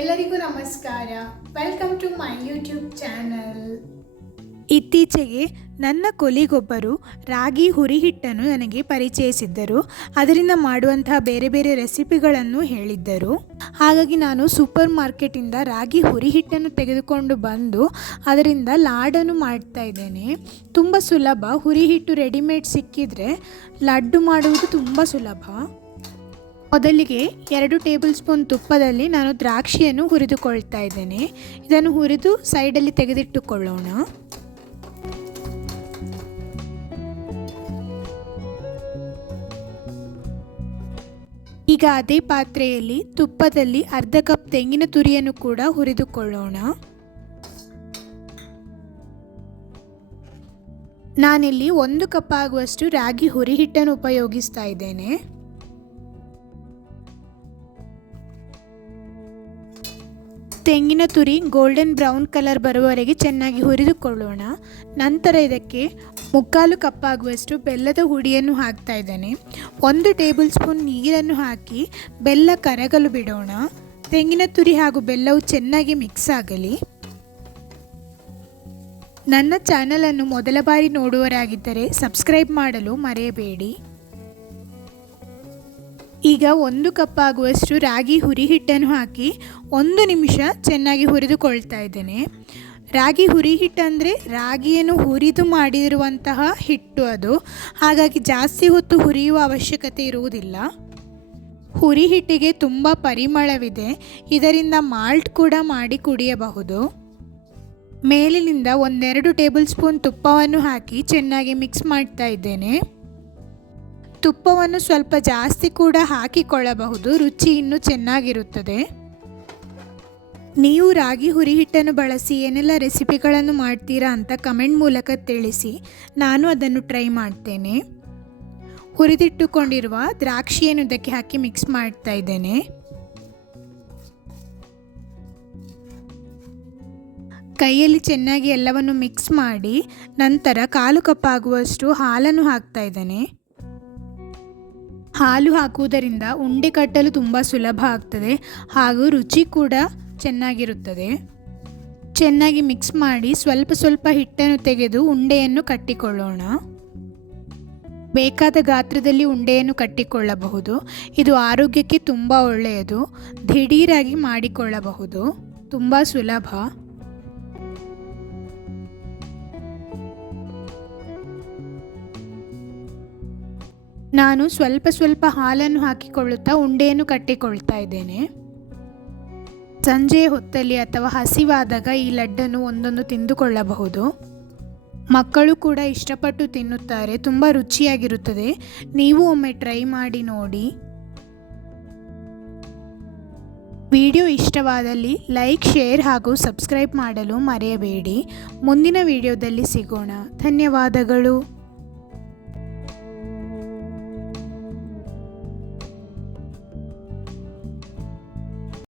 ಎಲ್ಲರಿಗೂ ನಮಸ್ಕಾರ. Welcome to my YouTube channel ಇತ್ತೀಚೆಗೆ ನನ್ನ ಕೊಲಿಗೊಬ್ಬರು ರಾಗಿ ಹುರಿ ಹಿಟ್ಟನ್ನು ನನಗೆ ಪರಿಚಯಿಸಿದ್ದರು. ಅದರಿಂದ ಮಾಡುವಂತಹ ಬೇರೆ ಬೇರೆ ರೆಸಿಪಿಗಳನ್ನು ಹೇಳಿದ್ದರು. ಹಾಗಾಗಿ ನಾನು ಸೂಪರ್ ಮಾರ್ಕೆಟಿಂದ ರಾಗಿ ಹುರಿ ಹಿಟ್ಟನ್ನು ತೆಗೆದುಕೊಂಡು ಬಂದು ಅದರಿಂದ ಲಾಡನ್ನು ಮಾಡ್ತಾ ಇದ್ದೇನೆ. ತುಂಬ ಸುಲಭ. ಹುರಿ ಹಿಟ್ಟು ರೆಡಿಮೇಡ್ ಸಿಕ್ಕಿದರೆ ಲಡ್ಡು ಮಾಡುವುದು ತುಂಬ ಸುಲಭ. ಮೊದಲಿಗೆ ಎರಡು ಟೇಬಲ್ ಸ್ಪೂನ್ ತುಪ್ಪದಲ್ಲಿ ನಾನು ದ್ರಾಕ್ಷಿಯನ್ನು ಹುರಿದುಕೊಳ್ತಾ ಇದ್ದೇನೆ. ಇದನ್ನು ಹುರಿದು ಸೈಡಲ್ಲಿ ತೆಗೆದಿಟ್ಟುಕೊಳ್ಳೋಣ. ಈಗ ಅದೇ ಪಾತ್ರೆಯಲ್ಲಿ ತುಪ್ಪದಲ್ಲಿ ಅರ್ಧ ಕಪ್ ತೆಂಗಿನ ತುರಿಯನ್ನು ಕೂಡ ಹುರಿದುಕೊಳ್ಳೋಣ. ನಾನಿಲ್ಲಿ ಒಂದು ಕಪ್ ಆಗುವಷ್ಟು ರಾಗಿ ಹುರಿ ಹಿಟ್ಟನ್ನು ಉಪಯೋಗಿಸ್ತಾ ಇದ್ದೇನೆ. ತೆಂಗಿನ ತುರಿ ಗೋಲ್ಡನ್ ಬ್ರೌನ್ ಕಲರ್ ಬರುವವರೆಗೆ ಚೆನ್ನಾಗಿ ಹುರಿದುಕೊಳ್ಳೋಣ. ನಂತರ ಇದಕ್ಕೆ ಮುಕ್ಕಾಲು ಕಪ್ಪಾಗುವಷ್ಟು ಬೆಲ್ಲದ ಹುಡಿಯನ್ನು ಹಾಕ್ತಾ ಇದ್ದೇನೆ. ಒಂದು ಟೇಬಲ್ ಸ್ಪೂನ್ ನೀರನ್ನು ಹಾಕಿ ಬೆಲ್ಲ ಕರಗಲು ಬಿಡೋಣ. ತೆಂಗಿನ ತುರಿ ಹಾಗೂ ಬೆಲ್ಲವು ಚೆನ್ನಾಗಿ ಮಿಕ್ಸ್ ಆಗಲಿ. ನನ್ನ ಚಾನಲನ್ನು ಮೊದಲ ಬಾರಿ ನೋಡುವರಾಗಿದ್ದರೆ ಸಬ್ಸ್ಕ್ರೈಬ್ ಮಾಡಲು ಮರೆಯಬೇಡಿ. ಈಗ ಒಂದು ಕಪ್ ಆಗುವಷ್ಟು ರಾಗಿ ಹುರಿ ಹಿಟ್ಟನ್ನು ಹಾಕಿ ಒಂದು ನಿಮಿಷ ಚೆನ್ನಾಗಿ ಹುರಿದುಕೊಳ್ತಾ ಇದ್ದೇನೆ. ರಾಗಿ ಹುರಿ ಹಿಟ್ಟು ಅಂದರೆ ರಾಗಿಯನ್ನು ಹುರಿದು ಮಾಡಿರುವಂತಹ ಹಿಟ್ಟು ಅದು. ಹಾಗಾಗಿ ಜಾಸ್ತಿ ಹೊತ್ತು ಹುರಿಯುವ ಅವಶ್ಯಕತೆ ಇರುವುದಿಲ್ಲ. ಹುರಿ ಹಿಟ್ಟಿಗೆ ತುಂಬ ಪರಿಮಳವಿದೆ. ಇದರಿಂದ ಮಾಲ್ಟ್ ಕೂಡ ಮಾಡಿ ಕುಡಿಯಬಹುದು. ಮೇಲಿನಿಂದ ಒಂದೆರಡು ಟೇಬಲ್ ಸ್ಪೂನ್ ತುಪ್ಪವನ್ನು ಹಾಕಿ ಚೆನ್ನಾಗಿ ಮಿಕ್ಸ್ ಮಾಡ್ತಾ ಇದ್ದೇನೆ. ತುಪ್ಪವನ್ನು ಸ್ವಲ್ಪ ಜಾಸ್ತಿ ಕೂಡ ಹಾಕಿಕೊಳ್ಳಬಹುದು. ರುಚಿ ಇನ್ನೂ ಚೆನ್ನಾಗಿರುತ್ತದೆ. ನೀವು ರಾಗಿ ಹುರಿ ಹಿಟ್ಟನ್ನು ಬಳಸಿ ಏನೆಲ್ಲ ರೆಸಿಪಿಗಳನ್ನು ಮಾಡ್ತೀರಾ ಅಂತ ಕಮೆಂಟ್ ಮೂಲಕ ತಿಳಿಸಿ. ನಾನು ಅದನ್ನು ಟ್ರೈ ಮಾಡ್ತೇನೆ. ಹುರಿದಿಟ್ಟುಕೊಂಡಿರುವ ದ್ರಾಕ್ಷಿಯನ್ನು ಇದಕ್ಕೆ ಹಾಕಿ ಮಿಕ್ಸ್ ಮಾಡ್ತಾ ಇದ್ದೇನೆ. ಕೈಯಲ್ಲಿ ಚೆನ್ನಾಗಿ ಎಲ್ಲವನ್ನು ಮಿಕ್ಸ್ ಮಾಡಿ ನಂತರ ಕಾಲು ಕಪ್ಪಾಗುವಷ್ಟು ಹಾಲನ್ನು ಹಾಕ್ತಾ ಇದ್ದೇನೆ. ಹಾಲು ಹಾಕುವುದರಿಂದ ಉಂಡೆ ಕಟ್ಟಲು ತುಂಬ ಸುಲಭ ಆಗ್ತದೆ ಹಾಗೂ ರುಚಿ ಕೂಡ ಚೆನ್ನಾಗಿರುತ್ತದೆ. ಚೆನ್ನಾಗಿ ಮಿಕ್ಸ್ ಮಾಡಿ ಸ್ವಲ್ಪ ಸ್ವಲ್ಪ ಹಿಟ್ಟನ್ನು ತೆಗೆದು ಉಂಡೆಯನ್ನು ಕಟ್ಟಿಕೊಳ್ಳೋಣ. ಬೇಕಾದ ಗಾತ್ರದಲ್ಲಿ ಉಂಡೆಯನ್ನು ಕಟ್ಟಿಕೊಳ್ಳಬಹುದು. ಇದು ಆರೋಗ್ಯಕ್ಕೆ ತುಂಬ ಒಳ್ಳೆಯದು. ದಿಢೀರಾಗಿ ಮಾಡಿಕೊಳ್ಳಬಹುದು. ತುಂಬ ಸುಲಭ. ನಾನು ಸ್ವಲ್ಪ ಸ್ವಲ್ಪ ಹಾಲನ್ನು ಹಾಕಿಕೊಳ್ಳುತ್ತಾ ಉಂಡೆಯನ್ನು ಕಟ್ಟಿಕೊಳ್ತಾ ಇದ್ದೇನೆ. ಸಂಜೆಯ ಹೊತ್ತಲ್ಲಿ ಅಥವಾ ಹಸಿವಾದಾಗ ಈ ಲಡ್ಡನ್ನು ಒಂದೊಂದು ತಿಂದುಕೊಳ್ಳಬಹುದು. ಮಕ್ಕಳು ಕೂಡ ಇಷ್ಟಪಟ್ಟು ತಿನ್ನುತ್ತಾರೆ, ತುಂಬ ರುಚಿಯಾಗಿರುತ್ತದೆ. ನೀವು ಒಮ್ಮೆ ಟ್ರೈ ಮಾಡಿ ನೋಡಿ. ವಿಡಿಯೋ ಇಷ್ಟವಾದಲ್ಲಿ ಲೈಕ್, ಶೇರ್ ಹಾಗೂ ಸಬ್ಸ್ಕ್ರೈಬ್ ಮಾಡಲು ಮರೆಯಬೇಡಿ. ಮುಂದಿನ ವಿಡಿಯೋದಲ್ಲಿ ಸಿಗೋಣ. ಧನ್ಯವಾದಗಳು.